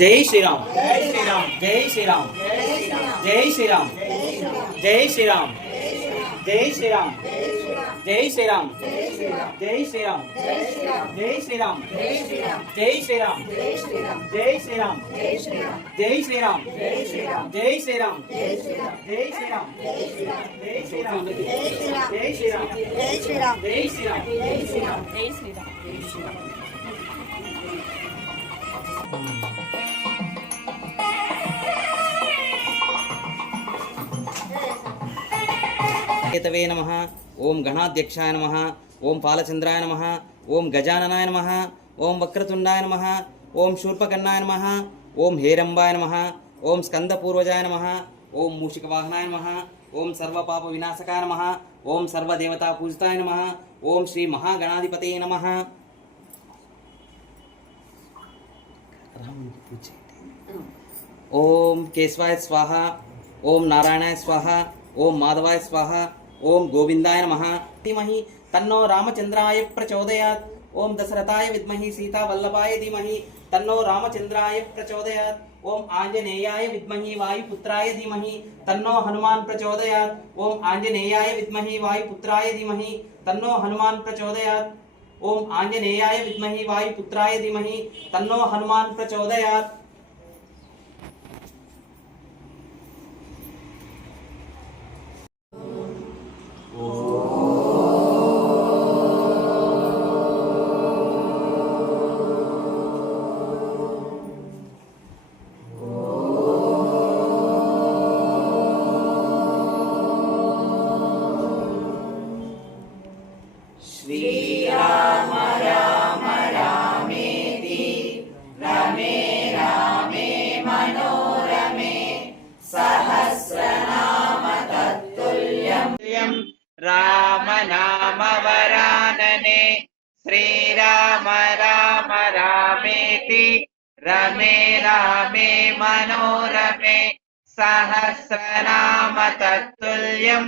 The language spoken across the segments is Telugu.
జై శ్రీరామ్ జై శ్రీరామ్ జై శ్రీరామ్ జై శ్రీరామ్ జై శ్రీరామ్ జై శ్రీరామ్ జై శ్రీరామ్ జై శ్రీరామ్ జై శ్రీరామ్ జై శ్రీరామ్ జై శ్రీరామ్ జై శ్రీరామ్ జై శ్రీరామ్ జై శ్రీరామ్ జై శ్రీరామ్ జై శ్రీరామ్ జై శ్రీరామ్ జై శ్రీరామ్ జై శ్రీరామ్ కేతవే నమః. ఓం గణాధ్యక్షాయ నమః. ఓం పాలచంద్రాయ నమః. ఓం గజాననాయ నమః. ఓం వక్రతుండాయ నమః. ఓం శూర్పకర్ణాయ నమః. ఓం హేరంబాయ నమః. ఓం స్కందపూర్వజాయ నమః. ఓం మూషికవాహనాయ నమః. ఓం సర్వపాప వినాశకాయ నమః. ఓం సర్వదేవతా పూజితాయ నమః. ఓం శ్రీ మహాగణాధిపతయే నమః. ఓం కేశవాయ స్వాహ. ఓం నారాయణాయ స్వాహ. ఓం మాధవాయ స్వాహ. ఓం గోవిందాయ నమః. ధీమహి తన్నో రామచంద్రాయ ప్రచోదయాత్. ఓం దశరథాయ విద్మహి సీతావల్లభాయ ధీమహి తన్నో రామచంద్రాయ ప్రచోదయాత్. ఓం ఆంజనేయాయ విద్మహి వాయుపుత్రాయ ధీమహి తన్నో హనుమాన్ ప్రచోదయాత్. ఓం ఆంజనేయాయ విద్మహి వాయుపుత్రాయ ధీమహి తన్నో హనుమాన్ ప్రచోదయాత్. ఓం ఆంజనేయాయ విద్మహి వాయుపుత్రాయ ధీమహి తన్నో హనుమాన్ ప్రచోదయాత్. శ్రీరామ రామ రామేతి రమే రామే మనోరమే సహస్రనామ తత్తుల్యం రామ నామ వరాననే. శ్రీరామ రామ రామేతి రమే రామే మనోరమే సహస్రనామ తత్తుల్యం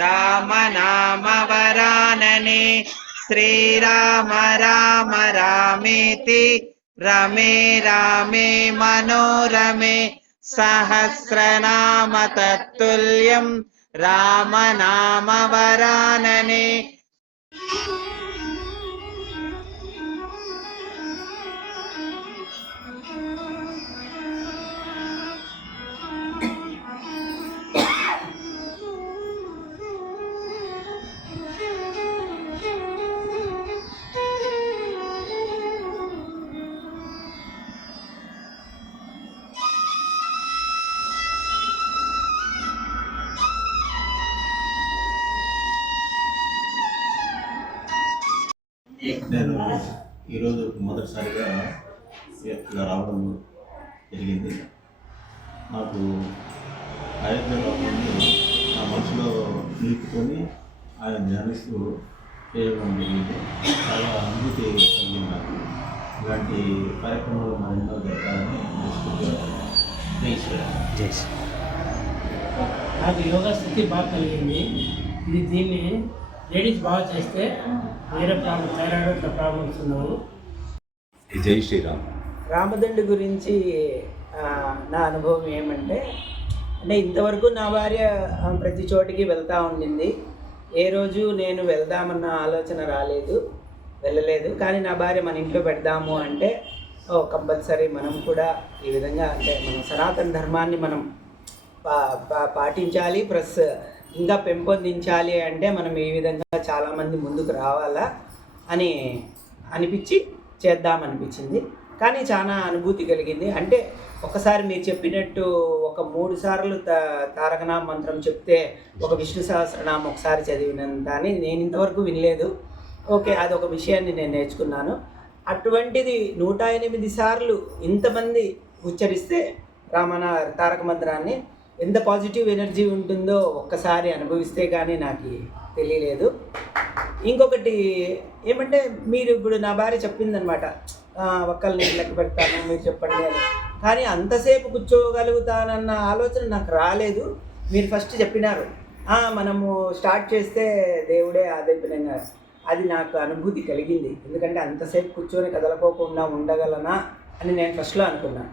రామ నామ వరాననే. శ్రీరామ రామ రామేతి రమే రామే మనోరమే సహస్రనామ తత్తుల్యం రామ నామ వరాననే. నేను ఈరోజు మొదటిసారిగా ఇలా రావడం జరిగింది. నాకు అయోధ్యలో ఉండి నా మనసులో నిలుపుకొని ఆయన ధ్యానిస్తూ చేయడం జరిగింది. చాలా అనుభూతి కలిగింది నాకు. ఇలాంటి కార్యక్రమాలు మరెన్నో జరగాలని నాకు యోగా స్థితి బాగా కలిగింది. దీన్ని లేడీస్ బాగా చేస్తే వేరే ప్రాబ్లం థైరాయిడ్ ప్రాబ్లమ్స్ ఉన్నావు. జై శ్రీరామ్. రామదండి గురించి నా అనుభవం ఏమంటే ఇంతవరకు నా భార్య ప్రతి చోటికి వెళ్తూ ఉండింది. ఏ రోజు నేను వెళ్దామన్న ఆలోచన రాలేదు, వెళ్ళలేదు. కానీ నా భార్య మన ఇంట్లో పెడదాము అంటే కంపల్సరీ మనం కూడా ఈ విధంగా అంటే మన సనాతన ధర్మాన్ని మనం పాటించాలి, ప్లస్ ఇంకా పెంపొందించాలి అంటే మనం ఈ విధంగా చాలామంది ముందుకు రావాలా అని అనిపించి చేద్దామనిపించింది. కానీ చాలా అనుభూతి కలిగింది. అంటే ఒకసారి మీరు చెప్పినట్టు ఒక 3 సార్లు తారకనామ మంత్రం చెప్తే ఒక విష్ణు సహస్రనామం ఒకసారి చదివినంత అని నేను ఇంతవరకు వినలేదు. ఓకే, అదొక విషయాన్ని నేను నేర్చుకున్నాను. అటువంటిది 108 సార్లు ఇంతమంది ఉచ్చరిస్తే తారక మంత్రాన్ని ఎంత పాజిటివ్ ఎనర్జీ ఉంటుందో ఒక్కసారి అనుభవిస్తే కానీ నాకు తెలియలేదు. ఇంకొకటి ఏమంటే మీరు ఇప్పుడు నా భార్య చెప్పిందనమాట, ఒక్కరిని లెక్క పెడతాను మీరు చెప్పండి అని. కానీ అంతసేపు కూర్చోగలుగుతానన్న ఆలోచన నాకు రాలేదు. మీరు ఫస్ట్ చెప్పినారు మనము స్టార్ట్ చేస్తే దేవుడే ఆదైపోయినా, అది నాకు అనుభూతి కలిగింది. ఎందుకంటే అంతసేపు కూర్చొని కదలకోకుండా ఉండగలనా అని నేను ఫస్ట్లో అనుకున్నాను.